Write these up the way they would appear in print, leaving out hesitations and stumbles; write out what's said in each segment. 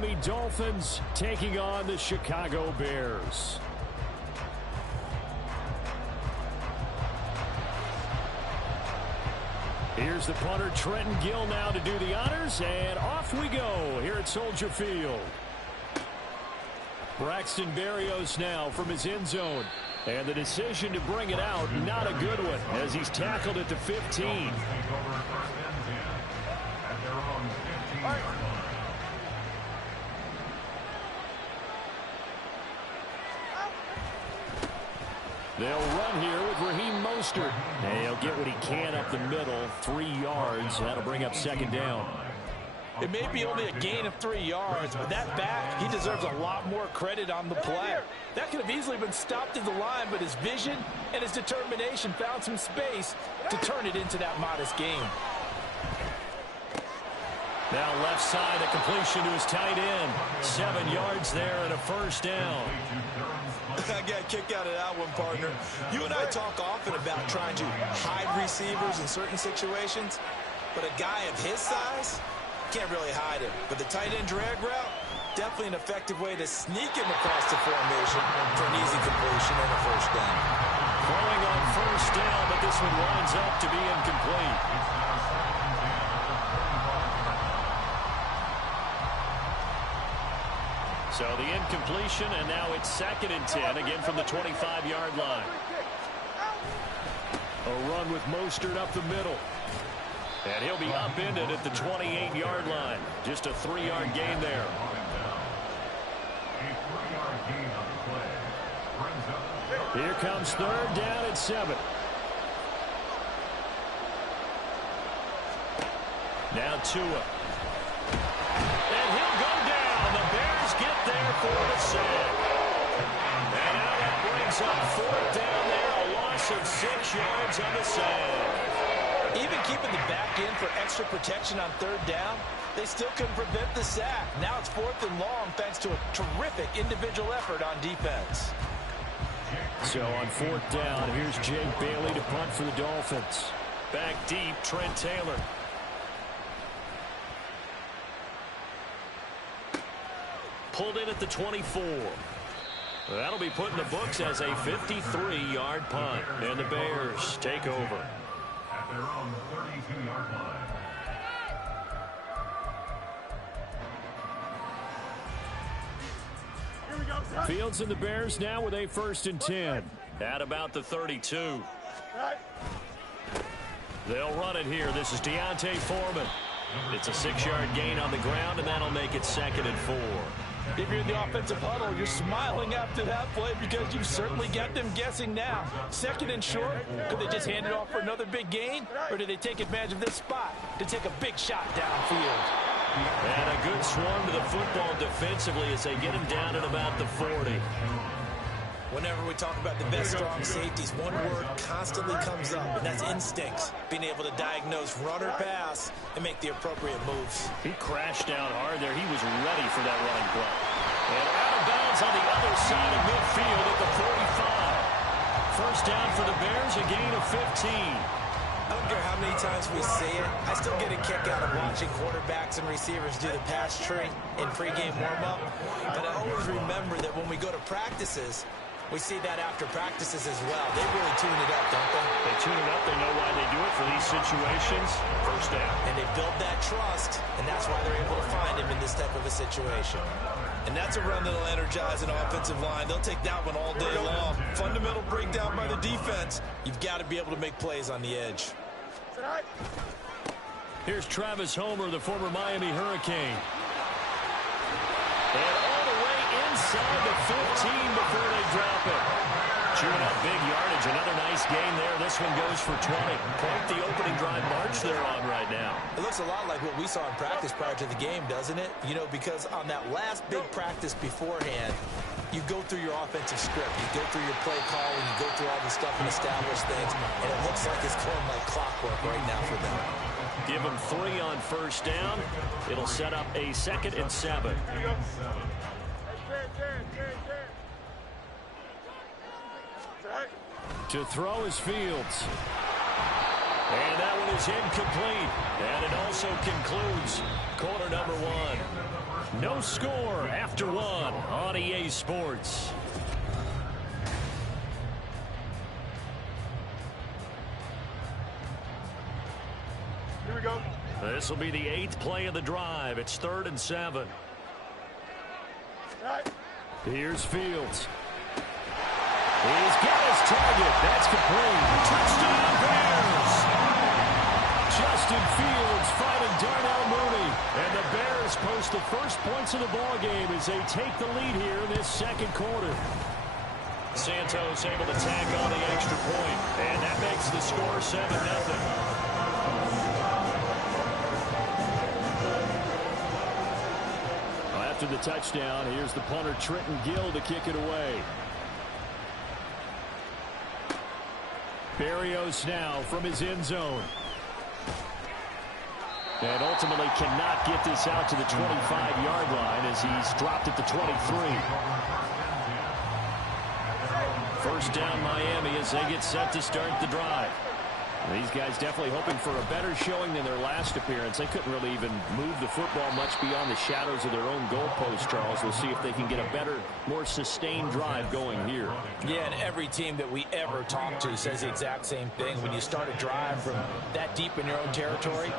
Miami Dolphins taking on the Chicago Bears. Here's the punter, Trenton Gill, now to do the honors, and off we go here at Soldier Field. Braxton Berrios now from his end zone. And the decision to bring it out, not a good one, as he's tackled at the 15. They'll run here with Raheem Mostert. And he'll get what he can up the middle, 3 yards. That'll bring up second down. It may be only a gain of 3 yards, but that back, he deserves a lot more credit on the play. That could have easily been stopped at the line, but his vision and his determination found some space to turn it into that modest gain. Now left side, a completion to his tight end. 7 yards there and a first down. I got a kick out of that one, partner. You and I talk often about trying to hide receivers in certain situations, but a guy of his size can't really hide him. But the tight end drag route, definitely an effective way to sneak him across the formation for an easy completion and a first down. Throwing on first down, but this one winds up to be incomplete. So the incompletion, and now it's 2nd and 10, again from the 25-yard line. A run with Mostert up the middle. And he'll be upended at the 28-yard line. Just a 3-yard gain there. Here comes 3rd down and 7. Now Tua. And he'll go down. The Bears get there for the sack. And now that brings up 4th down there. A loss of 6 yards on the sack. Even keeping the back in for extra protection on 3rd down, they still couldn't prevent the sack. Now it's 4th and long thanks to a terrific individual effort on defense. So on 4th down, here's Jake Bailey to punt for the Dolphins. Back deep, Trent Taylor. Pulled in at the 24. That'll be put in the books as a 53-yard punt. And the Bears take over. Their own 32-yard line. Fields and the Bears now with a 1st and 10. At about the 32. They'll run it here. This is Deontay Foreman. It's a 6-yard gain on the ground, and that'll make it 2nd and 4. If you're in the offensive huddle, you're smiling after that play because you've certainly got them guessing now. 2nd and short, could they just hand it off for another big gain? Or do they take advantage of this spot to take a big shot downfield? And a good swarm to the football defensively as they get him down at about the 40. Whenever we talk about the best strong safeties, one word constantly comes up, and that's instincts. Being able to diagnose run or pass and make the appropriate moves. He crashed down hard there. He was ready for that running play. And out of bounds on the other side of midfield at the 45. First down for the Bears, a gain of 15. I don't care how many times we say it, I still get a kick out of watching quarterbacks and receivers do the pass tree in pregame warm-up. But I always remember that when we go to practices, we see that after practices as well. They really tune it up, don't they? They tune it up. They know why they do it for these situations. First down. And they build that trust, and that's why they're able to find him in this type of a situation. And that's a run that'll energize an offensive line. They'll take that one all day long. Fundamental breakdown by the defense. You've got to be able to make plays on the edge. Here's Travis Homer, the former Miami Hurricane. And all the way inside the 15 before they drop it. Chewing up big yardage. Another nice gain there. This one goes for 20. Quite the opening drive march they're on right now. It looks a lot like what we saw in practice prior to the game, doesn't it? You know, because on that last big practice beforehand, you go through your offensive script. You go through your play calling. You go through all the stuff and establish things. And it looks like it's going like clockwork right now for them. Give them 3 on first down. It'll set up a 2nd and 7. To throw is Fields. And that one is incomplete. And it also concludes quarter number 1. No score after one on EA Sports. Here we go. This will be the 8th play of the drive. It's 3rd and 7. Right. Here's Fields. He's got his target. That's complete. Touchdown Bears. Justin Fields finding Darnell Mooney. And the Bears post the first points of the ball game as they take the lead here in this second quarter. Santos able to tack on the extra point. And that makes the score 7-0. After the touchdown, here's the punter Trenton Gill to kick it away. Berrios now from his end zone. And ultimately cannot get this out to the 25-yard line as he's dropped at the 23. First down Miami as they get set to start the drive. These guys definitely hoping for a better showing than their last appearance. They couldn't really even move the football much beyond the shadows of their own goalpost, Charles. We'll see if they can get a better, more sustained drive going here. Yeah, and every team that we ever talk to says the exact same thing. When you start a drive from that deep in your own territory,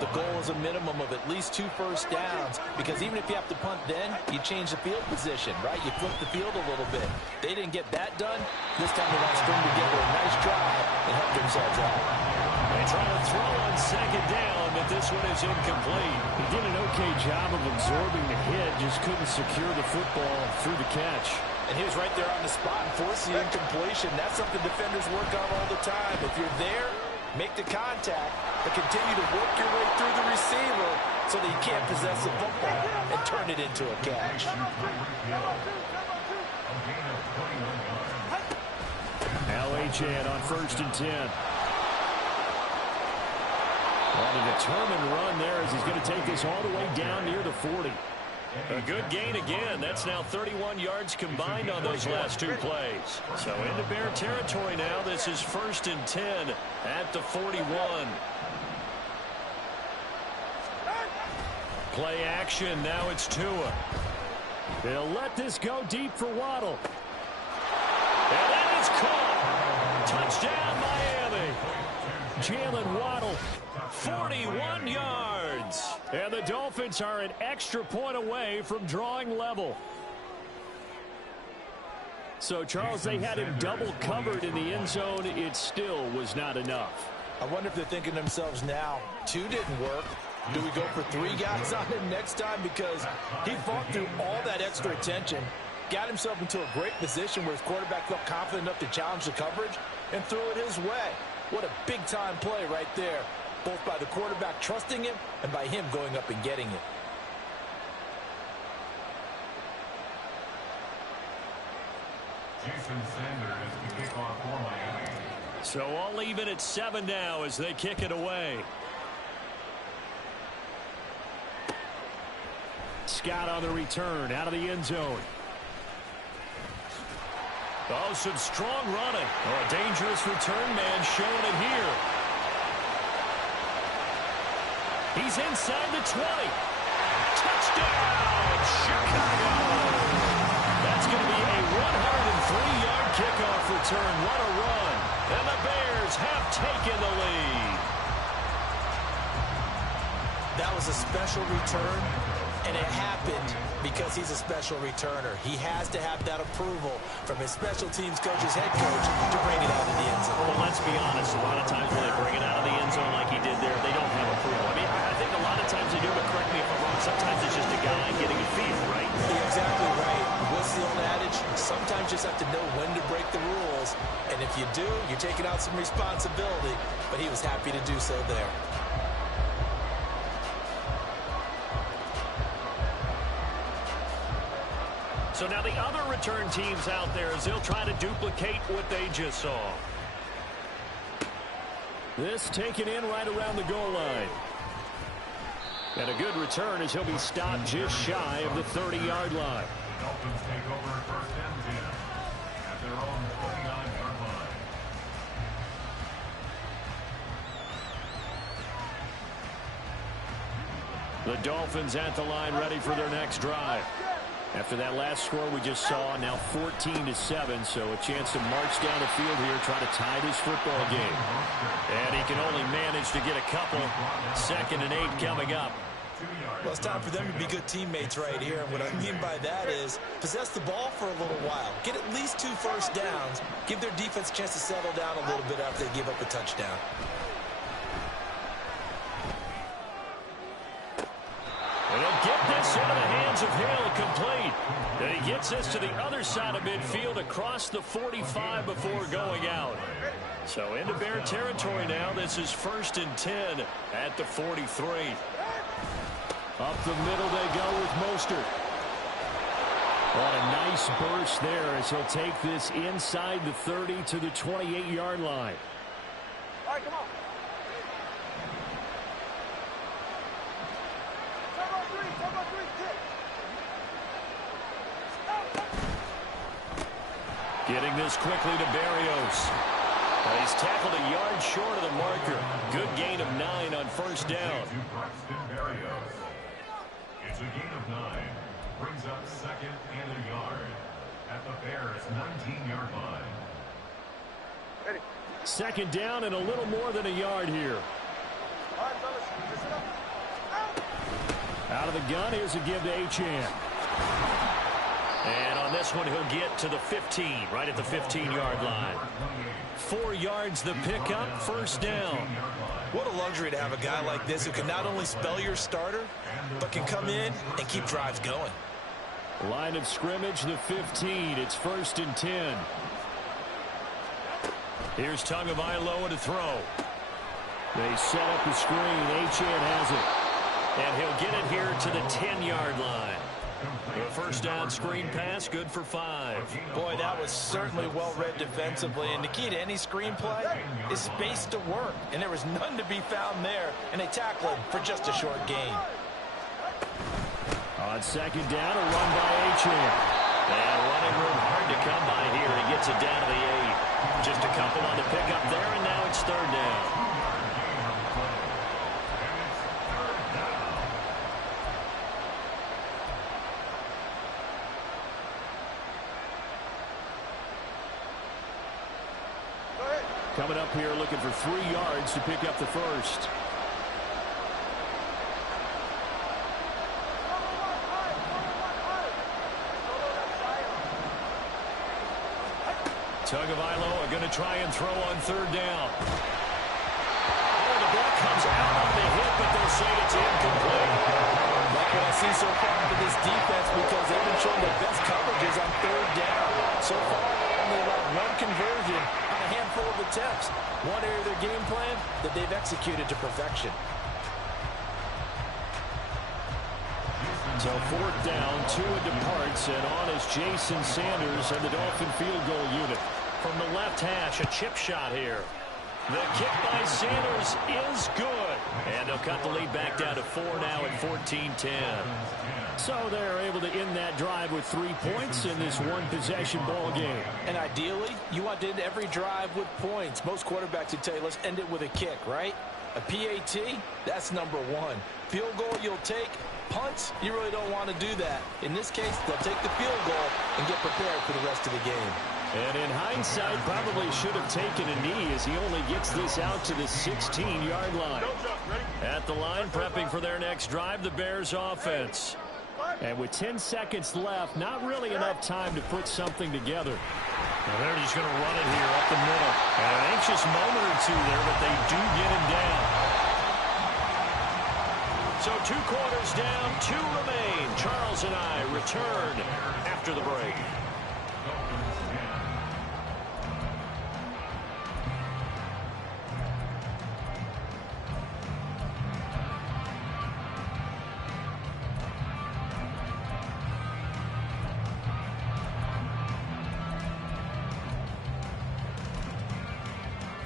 the goal is a minimum of at least 2 first downs, because even if you have to punt then, you change the field position, right? You flip the field a little bit. They didn't get that done. This time they want to string together a nice drive and help themselves out. They try to throw on second down, but this one is incomplete. He did an okay job of absorbing the hit, just couldn't secure the football through the catch. And he was right there on the spot and forced the incompletion. That's something defenders work on all the time. If you're there, make the contact, but continue to work your way through the receiver so that you can't possess the football and turn it into a catch. Now Achane on 1st and 10. On a determined run there as he's going to take this all the way down near the 40. A good gain again. That's now 31 yards combined on those last 2 plays. So into Bear territory now. This is 1st and 10 at the 41. Play action. Now it's Tua. They'll let this go deep for Waddle. And that is caught. Touchdown Miami. Jalen Waddle. 41 yards. And the Dolphins are an extra point away from drawing level. So, Charles, they had him double covered in the end zone. It still was not enough. I wonder if they're thinking to themselves now, 2 didn't work. Do we go for 3 guys on him next time? Because he fought through all that extra attention, got himself into a great position where his quarterback felt confident enough to challenge the coverage and threw it his way. What a big-time play right there, both by the quarterback trusting him and by him going up and getting it. Jason Sanders to kick off for Miami. So all even at 7 now as they kick it away. Scott on the return out of the end zone. Oh, some strong running. Oh, a dangerous return man showing it here. He's inside the 20. Touchdown, Chicago. That's going to be a 103-yard kickoff return. What a run. And the Bears have taken the lead. That was a special return, and it happened because he's a special returner. He has to have that approval from his special teams coach's head coach to bring it out of the end zone. Well, let's be honest. A lot of times when they bring it out of the end zone like he did there, they don't have approval. I mean, I think a lot of times they do, but correct me if I'm wrong. Sometimes it's just a guy getting a feel, right? You're exactly right. What's the old adage? Sometimes you just have to know when to break the rules. And if you do, you're taking out some responsibility. But he was happy to do so there. So now the other return teams out there as they'll try to duplicate what they just saw. This taken in right around the goal line. And a good return as he'll be stopped just shy of the 30-yard line. The Dolphins take over 1st and 10 at their own 49-yard line. The Dolphins at the line ready for their next drive. After that last score we just saw, now 14-7, so a chance to march down the field here, try to tie this football game. And he can only manage to get a couple. 2nd and 8 coming up. Well, it's time for them to be good teammates right here. And what I mean by that is possess the ball for a little while. Get at least 2 first downs. Give their defense a chance to settle down a little bit after they give up a touchdown. And he'll get this into the hands of Hill, complete. And he gets this to the other side of midfield across the 45 before going out. So into Bear territory now. This is 1st and 10 at the 43. Up the middle they go with Mostert. What a nice burst there as he'll take this inside the 30 to the 28-yard line. All right, come on. Getting this quickly to Berrios. He's tackled a yard short of the marker. Good gain of 9 on 1st down. It's a gain of 9. Brings up 2nd and a yard at the Bears' 19-yard line. Ready. 2nd down and a little more than a yard here. All right, fellas, listen up. Out of the gun, here's a give to Achane. And on this one, he'll get to the 15, right at the 15-yard line. 4 yards the pickup, 1st down. What a luxury to have a guy like this who can not only spell your starter, but can come in and keep drives going. Line of scrimmage, the 15. It's 1st and 10. Here's Tagovailoa to throw. They set up the screen. Achane has it. And he'll get it here to the 10-yard line. The 1st down screen pass, good for 5. Boy, that was certainly well read defensively. And the key to any screen play is space to work. And there was none to be found there. And they tackled him for just a short gain. On 2nd down, a run by Achane. And running room hard to come by here. He gets it down to the 8. Just a couple on the pickup there, and now it's 3rd down. Coming up here looking for 3 yards to pick up the 1st. Tagovailoa going to try and throw on 3rd down. Oh, the block comes out on the hit, but they'll say it's incomplete. Like what I see so far for this defense, because they've been showing their best coverages on 3rd down. So far, only allowed 1 conversion on a handful of attempts. One area of their game plan that they've executed to perfection. So 4th down, Tua departs, and on is Jason Sanders and the Dolphin field goal unit. From the left hash, a chip shot here. The kick by Sanders is good. And they'll cut the lead back down to 4 now at 14-10. So they're able to end that drive with 3 points in this one-possession ball game. And ideally, you want to end every drive with points. Most quarterbacks would tell you, let's end it with a kick, right? A PAT, that's number 1. Field goal you'll take. Punts, you really don't want to do that. In this case, they'll take the field goal and get prepared for the rest of the game. And in hindsight, probably should have taken a knee as he only gets this out to the 16-yard line. At the line, prepping for their next drive, the Bears offense. And with 10 seconds left, not really enough time to put something together. Now they're just going to run it here up the middle. And an anxious moment or two there, but they do get him down. So 2 quarters down, 2 remain. Charles and I return after the break.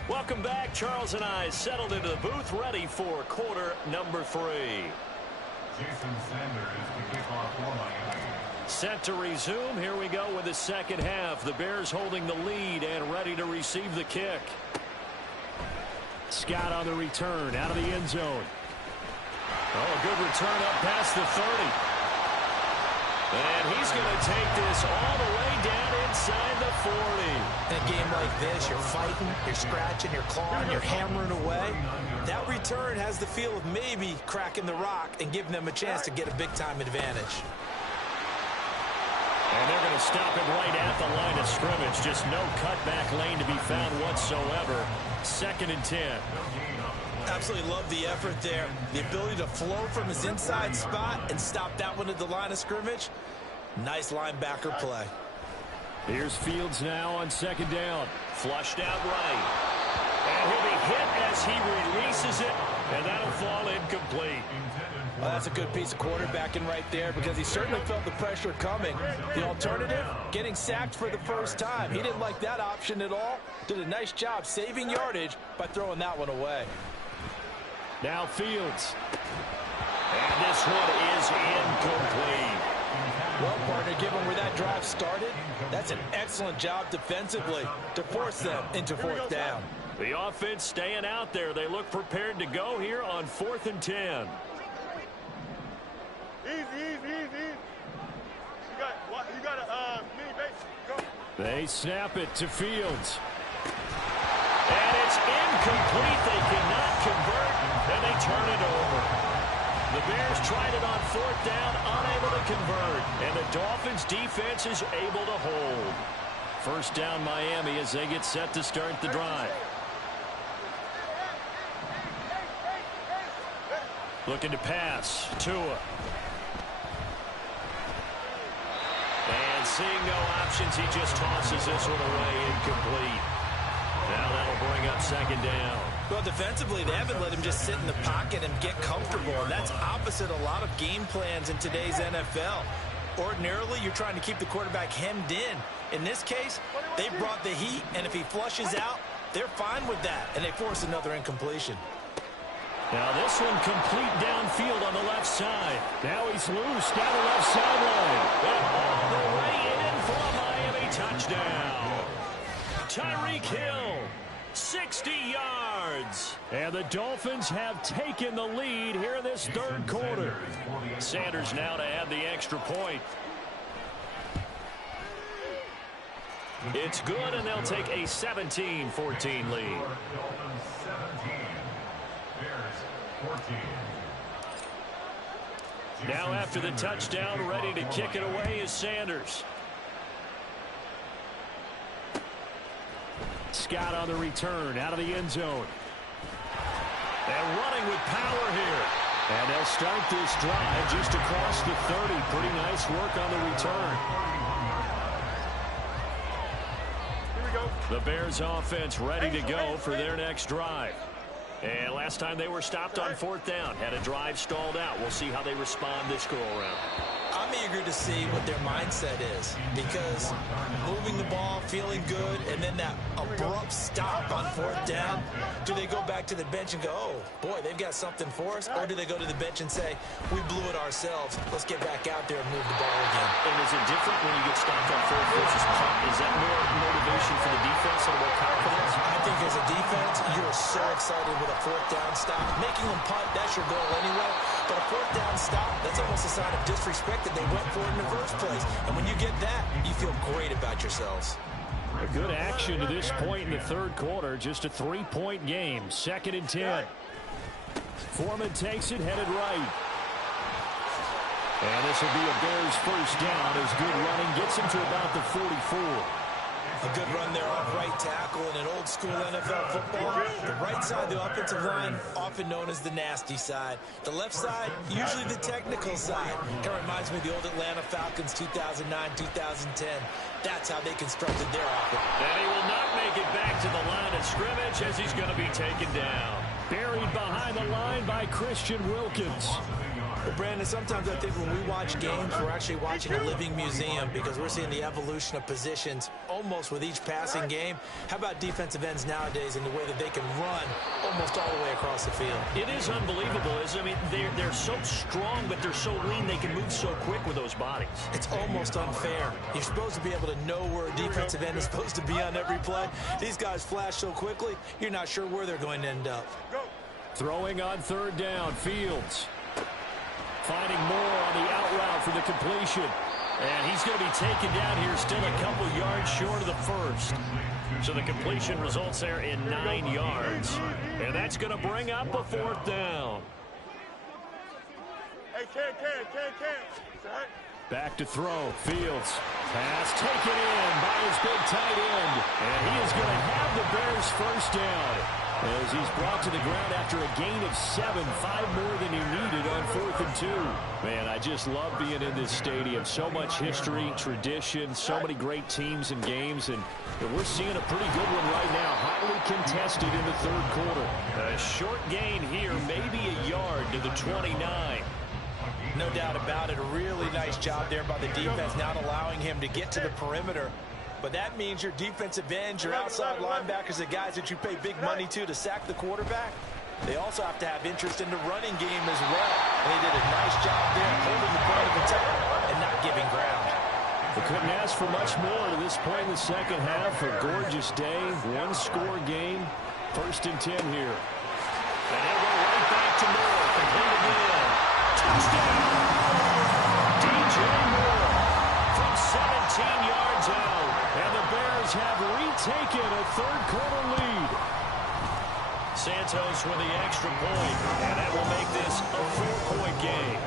Welcome back. Charles and I settled into the booth, ready for quarter number 3. Jason Sanders to kick off for Miami. Set to resume. Here we go with the second half. The Bears holding the lead and ready to receive the kick. Scott on the return out of the end zone. Oh, a good return up past the 30. And he's going to take this all the way down inside the 40. In a game like this, you're fighting, you're scratching, you're clawing, you're hammering away. That return has the feel of maybe cracking the rock and giving them a chance to get a big-time advantage. And they're going to stop him right at the line of scrimmage. Just no cutback lane to be found whatsoever. 2nd and 10. Absolutely love the effort there. The ability to flow from his inside spot and stop that one at the line of scrimmage. Nice linebacker play. Here's Fields now on 2nd down. Flushed out right. And he'll be hit as he releases it. And that'll fall incomplete. Well, that's a good piece of quarterbacking right there because he certainly felt the pressure coming. The alternative, getting sacked for the first time. He didn't like that option at all. Did a nice job saving yardage by throwing that one away. Now Fields. And this one is incomplete. Well, partner, given where that drive started, that's an excellent job defensively to force them into 4th down. The offense staying out there. They look prepared to go here on 4th and 10. Easy. You got a mini base. Go. They snap it to Fields. And it's incomplete. They cannot convert, and they turn it over. The Bears tried it on 4th down, unable to convert. And the Dolphins' defense is able to hold. 1st down Miami as they get set to start the drive. Looking to pass. Tua. And seeing no options, he just tosses this one away, incomplete. Now that'll bring up 2nd down. Well, defensively, they haven't let him just sit in the pocket and get comfortable. And that's opposite a lot of game plans in today's NFL. Ordinarily, you're trying to keep the quarterback hemmed in. In this case, they brought the heat, and if he flushes out, they're fine with that, and they force another incompletion. Now this one complete downfield on the left side. Now he's loose down the left sideline. And all the way in for a Miami touchdown. Tyreek Hill, 60 yards. And the Dolphins have taken the lead here in this 3rd quarter. Sanders now to add the extra point. It's good, and they'll take a 17-14 lead. Now after the touchdown, ready to kick it away is Sanders. Scott on the return, out of the end zone. And running with power here. And they'll start this drive just across the 30. Pretty nice work on the return. Here we go. The Bears offense ready to go for their next drive. And last time they were stopped on 4th down, had a drive stalled out. We'll see how they respond this go-around. I'm eager to see what their mindset is because moving the ball, feeling good, and then that abrupt stop on 4th down, do they go back to the bench and go, oh, boy, they've got something for us? Or do they go to the bench and say, we blew it ourselves. Let's get back out there and move the ball again. And is it different when you get stopped on 4th versus punt? Is that more motivation for the defense and more confidence? I think as a defense, you're so excited with a 4th down stop. Making them punt, that's your goal anyway. But a 4th down stop, that's almost a sign of disrespect that they went for it in the first place. And when you get that, you feel great about yourselves. A good action to this point in the 3rd quarter. Just a 3-point game. 2nd and 10. Foreman takes it, headed right. And this will be a Bears 1st down as good running gets him to about the 44. A good run there off right tackle in an old-school NFL football. The right side of the offensive line, often known as the nasty side. The left side, usually the technical side. Kind of reminds me of the old Atlanta Falcons 2009, 2010. That's how they constructed their offense. And he will not make it back to the line of scrimmage as he's going to be taken down. Buried behind the line by Christian Wilkins. Well, Brandon, sometimes I think when we watch games, we're actually watching a living museum because we're seeing the evolution of positions almost with each passing game. How about defensive ends nowadays and the way that they can run almost all the way across the field? It is unbelievable. I mean, they're so strong, but they're so lean. They can move so quick with those bodies. It's almost unfair. You're supposed to be able to know where a defensive end is supposed to be on every play. These guys flash so quickly, you're not sure where they're going to end up. Throwing on 3rd down, Fields. Finding Moore on the out route for the completion. And he's going to be taken down here, still a couple yards short of the first. So the completion results there in 9 yards. And that's going to bring up a 4th down. Hey, can. Right. Back to throw. Fields. Pass taken in by his big tight end. And he is going to have the Bears first down as he's brought to the ground after a gain of 7, 5 more than he needed on 4th and 2. Man, I just love being in this stadium. So much history, tradition, so many great teams and games, and we're seeing a pretty good one right now. Hotly contested in the 3rd quarter. A short gain here, maybe a yard to the 29. No doubt about it. A really nice job there by the defense, not allowing him to get to the perimeter. But that means your defensive ends, your outside linebackers, the guys that you pay big money to sack the quarterback, they also have to have interest in the running game as well. And they did a nice job there holding the point of attack and not giving ground. They couldn't ask for much more to this point in the second half. A gorgeous day, 1-score game, 1st and 10 here. And he'll go right back to Moore. Complete again. Touchdown! DJ Moore from 17 yards out. And the Bears have retaken a 3rd quarter lead. Santos with the extra point, and that will make this a 4-point game.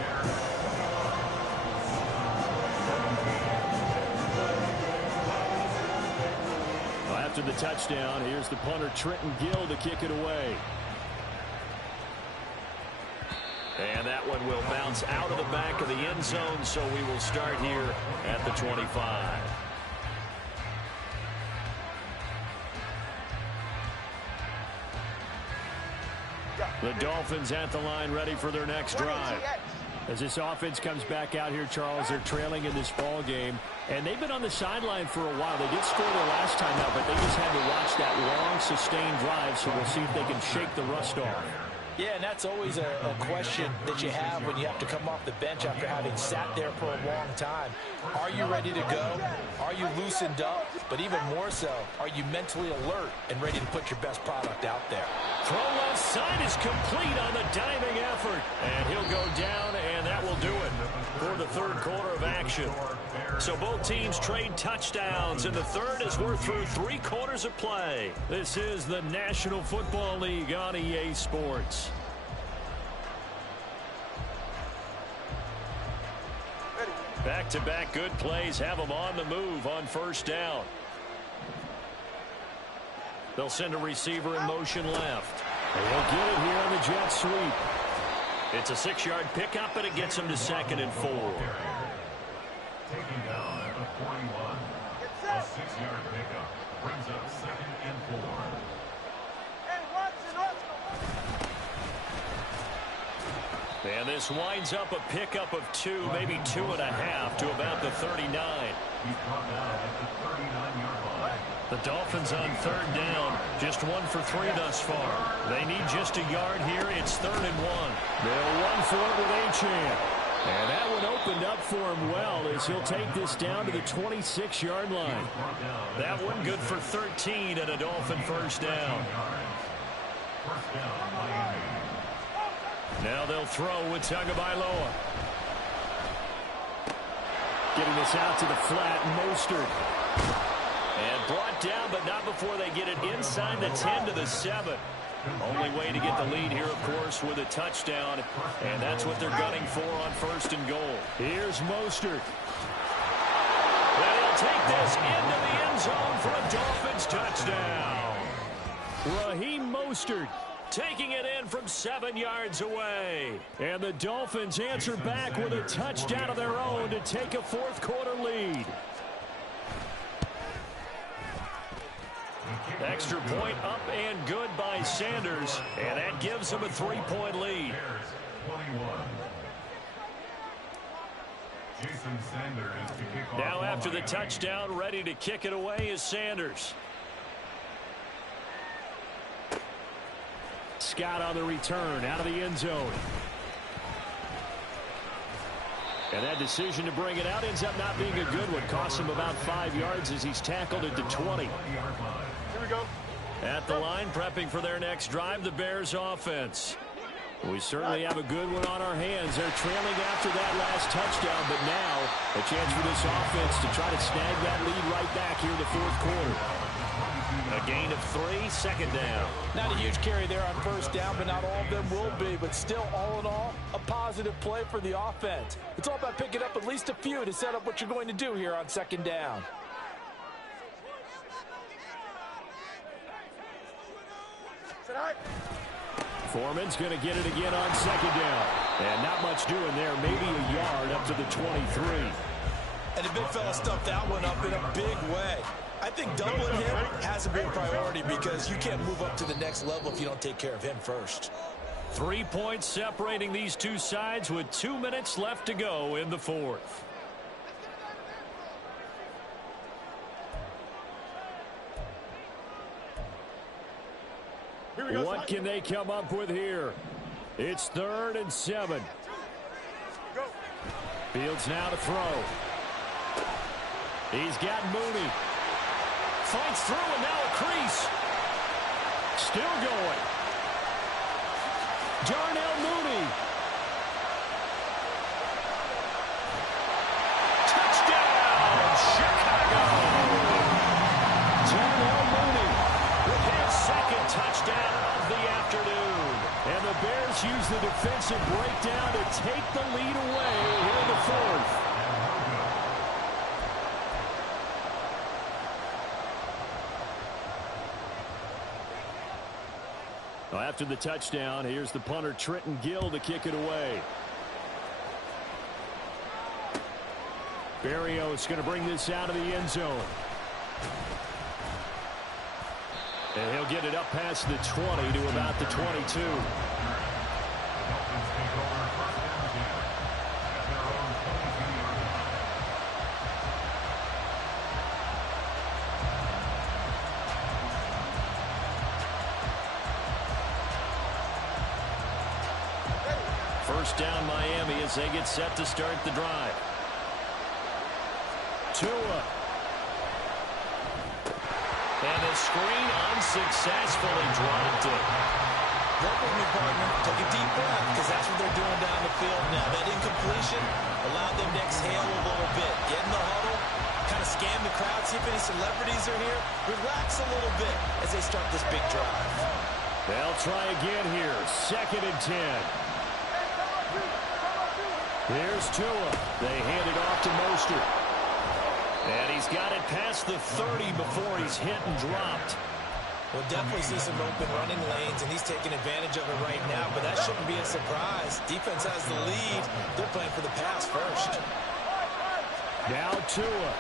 Well, after the touchdown, here's the punter Trenton Gill to kick it away. And that one will bounce out of the back of the end zone, so we will start here at the 25. The Dolphins at the line, ready for their next drive. As this offense comes back out here, Charles, they're trailing in this ball game, and they've been on the sideline for a while. They did score their last time out, but they just had to watch that long, sustained drive, so we'll see if they can shake the rust off. Yeah, and that's always a question that you have when you have to come off the bench after having sat there for a long time. Are you ready to go? Are you loosened up? But even more so, are you mentally alert and ready to put your best product out there? Throw left side is complete on the diving effort. And he'll go down, and that will do it for the 3rd quarter of action. So both teams trade touchdowns, and the 3rd as we're through 3 quarters of play. This is the National Football League on EA Sports. Back-to-back good plays have them on the move on 1st down. They'll send a receiver in motion left. They'll get it here on the jet sweep. It's a 6-yard pickup, and it gets them to 2nd and 4. Taking down at the 41. A 6-yard pickup brings up 2nd and 4. And this winds up a pickup of 2, maybe 2.5 to about the 39. He's brought down at the 39-yard line. The Dolphins on 3rd down, just 1 for 3 thus far. They need just a yard here. It's 3rd and 1. They'll run for it with Achane. And that one opened up for him well as he'll take this down to the 26-yard line. That one good for 13 and a Dolphin 1st down. First down, Miami. Now they'll throw with Tagovailoa. Getting this out to the flat, Mostert. And brought down, but not before they get it inside the 10 to the 7. Only way to get the lead here, of course, with a touchdown. And that's what they're gunning for on 1st and goal. Here's Mostert. And he'll take this into the end zone for a Dolphins touchdown. Raheem Mostert taking it in from 7 yards away. And the Dolphins answer back with a touchdown of their own to take a 4th quarter lead. Extra point up and good by Sanders. And that gives them a 3-point lead. Jason Sanders to kick off. Now after the touchdown, ready to kick it away is Sanders. Scott on the return out of the end zone. And that decision to bring it out ends up not being a good one. Costs him about 5 yards as he's tackled at the 20. Here we go. At the line, prepping for their next drive, the Bears offense. We certainly have a good one on our hands. They're trailing after that last touchdown, but now a chance for this offense to try to snag that lead right back here in the fourth quarter. A gain of 3, second down. Not a huge carry there on first down, but not all of them will be. But still, all in all, a positive play for the offense. It's all about picking up at least a few to set up what you're going to do here on second down. Foreman's going to get it again on second down. And not much doing there. Maybe a yard up to the 23. And the big fella stuffed that one up in a big way. I think doubling him has to be a priority because you can't move up to the next level if you don't take care of him first. 3 points separating these two sides with 2 minutes left to go in the fourth. What can they come up with here? It's 3rd and 7. Fields now to throw. He's got Mooney. Fights through and now a crease. Still going. Darnell Mooney. Touchdown, Chicago. Darnell Mooney with his second touchdown of the afternoon. And the Bears use the defensive breakdown to take the lead away here in the fourth. After the touchdown, here's the punter Trenton Gill to kick it away. Berrios going to bring this out of the end zone. And he'll get it up past the 20 to about the 22. First down Miami as they get set to start the drive. Tua. And the screen unsuccessfully dropped it. Work with me, partner. Take a deep breath because that's what they're doing down the field now. That incompletion allowed them to exhale a little bit. Get in the huddle, kind of scan the crowd, see if any celebrities are here. Relax a little bit as they start this big drive. They'll try again here. 2nd and 10. Here's Tua. They hand it off to Mostert. And he's got it past the 30 before he's hit and dropped. We'll definitely see some open running lanes, and he's taking advantage of it right now, but that shouldn't be a surprise. Defense has the lead. They're playing for the pass first. Now Tua.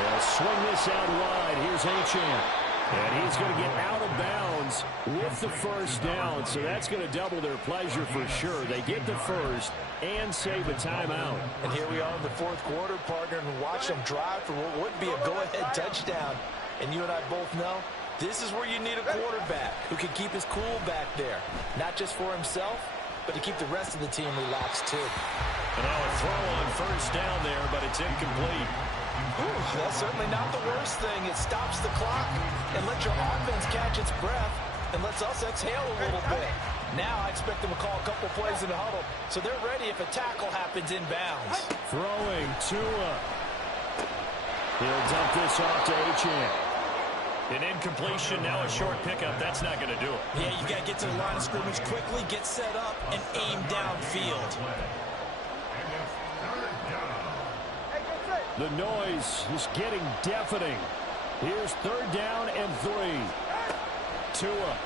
They'll swing this out wide. Here's Achane. And he's going to get out of bounds with the first down, so that's going to double their pleasure for sure. They get the first and save a timeout. And here we are in the fourth quarter, partner, and watch them drive for what would be a go-ahead touchdown. And you and I both know this is where you need a quarterback who can keep his cool back there, not just for himself, but to keep the rest of the team relaxed too. And now a throw on first down there, but it's incomplete. Ooh, that's certainly not the worst thing. It stops the clock and lets your offense catch its breath and lets us exhale a little bit. Now I expect them to call a couple plays in the huddle, so they're ready if a tackle happens inbounds. Throwing Tua. He'll dump this off to Achane. An incompletion, now a short pickup. That's not going to do it. Yeah, you got to get to the line of scrimmage quickly, get set up, and aim downfield. The noise is getting deafening. Here's 3rd down and 3. Tua.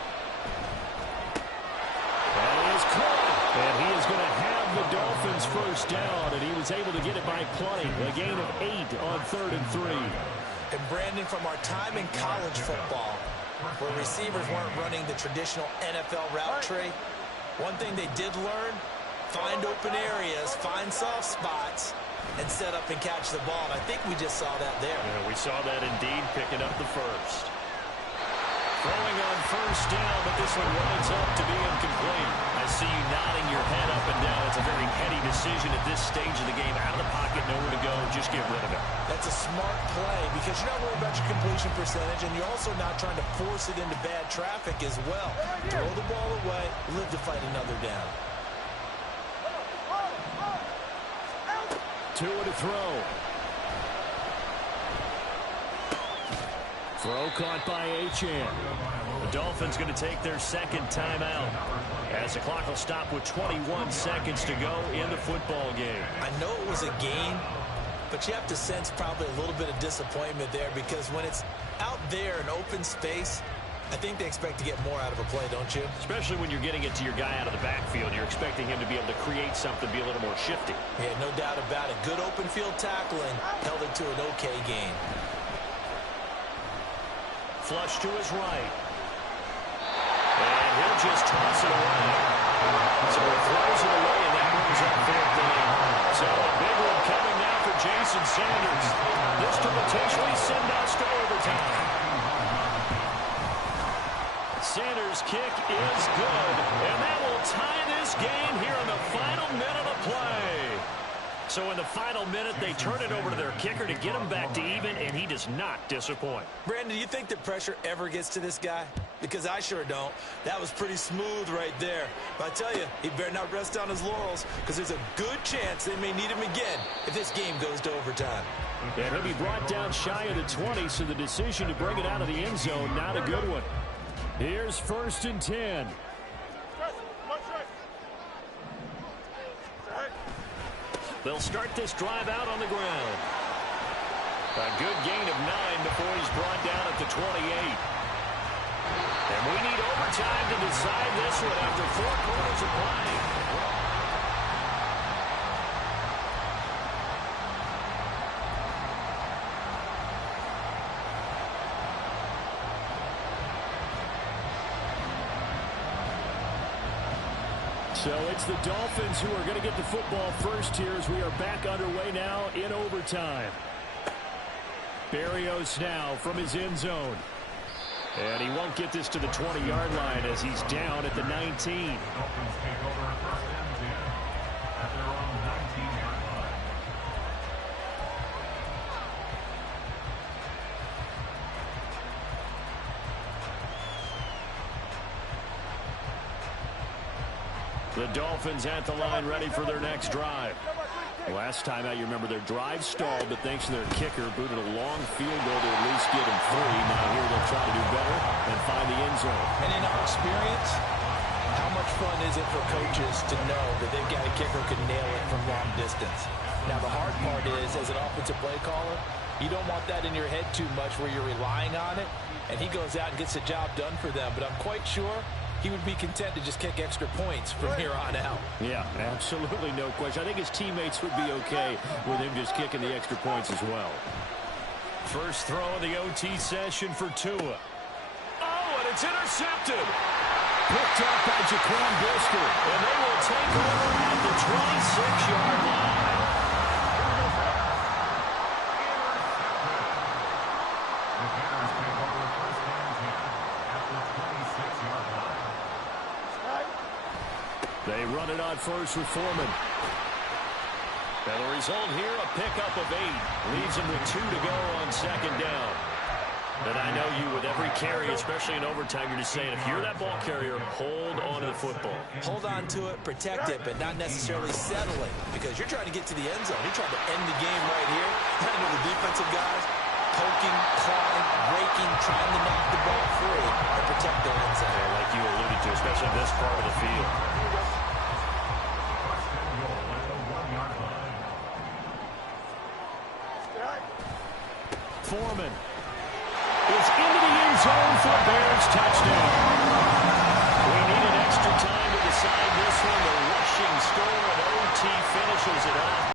And he is caught. And he is going to have the Dolphins first down, and he was able to get it by plenty. A gain of 8 on 3rd and 3. And Brandon, from our time in college football, where receivers weren't running the traditional NFL route tree, one thing they did learn, find open areas, find soft spots, and set up and catch the ball. And I think we just saw that there. Yeah, we saw that indeed, picking up the first. Throwing on first down, but this one winds up to be incomplete. I see you nodding your head up and down. It's a very heady decision at this stage of the game. Out of the pocket, nowhere to go, just just get rid of it. That's a smart play because you're not worried about your completion percentage, and you're also not trying to force it into bad traffic as well. Throw the ball away, live to fight another down. Tua to throw. Throw caught by Achane. The Dolphins going to take their second timeout as the clock will stop with 21 seconds to go in the football game. I know it was a gain, but you have to sense probably a little bit of disappointment there because when it's out there in open space, I think they expect to get more out of a play, don't you? Especially when you're getting it to your guy out of the backfield. You're expecting him to be able to create something, be a little more shifty. Yeah, no doubt about it. Good open field tackling held it to an okay gain. Flush to his right. And he'll just toss it away. So he throws it away, and that brings up 4th down. So a big one coming now for Jason Sanders. This to potentially send us to overtime. Sanders' kick is good, and that will tie this game here in the final minute of play. So in the final minute, they turn it over to their kicker to get him back to even, and he does not disappoint. Brandon, do you think the pressure ever gets to this guy? Because I sure don't. That was pretty smooth right there. But I tell you, he better not rest on his laurels because there's a good chance they may need him again if this game goes to overtime. And he'll be brought down shy of the 20, so the decision to bring it out of the end zone, not a good one. Here's 1st and 10. They'll start this drive out on the ground. A good gain of 9 before he's brought down at the 28. And we need overtime to decide this one after 4 quarters of play. So it's the Dolphins who are going to get the football first here as we are back underway now in overtime. Berrios now from his end zone. And he won't get this to the 20-yard line as he's down at the 19. Dolphins take over 1st and 10 at their own 19-yard line. The Dolphins at the line ready for their next drive. Last time out, you remember their drive stalled, but thanks to their kicker, booted a long field goal to at least get him 3. Now here they'll try to do better and find the end zone. And in our experience, how much fun is it for coaches to know that they've got a kicker who can nail it from long distance? Now the hard part is, as an offensive play caller, you don't want that in your head too much where you're relying on it, and he goes out and gets the job done for them. But I'm quite sure he would be content to just kick extra points from here on out. Yeah, absolutely no question. I think his teammates would be okay with him just kicking the extra points as well. First throw of the OT session for Tua. Oh, and it's intercepted. Picked up by Jaquan Brisker. And they will take over at the 26-yard line. The Bears take over 1st and 10 at the 26-yard line. They run it on first with Foreman. And the result here, a pickup of 8. Leaves him with 2 to go on 2nd down. And I know you, with every carry, especially in overtime, you're just saying, if you're that ball carrier, hold on to the football. Hold on to it, protect it, but not necessarily settle it, because you're trying to get to the end zone. You're trying to end the game right here. I know the defensive guys poking, clawing, raking, trying to knock the ball free and protect their end zone. Yeah, like you alluded to, especially this part of the field. 1st and goal at the 1-yard line. Foreman is into the end zone for a Bears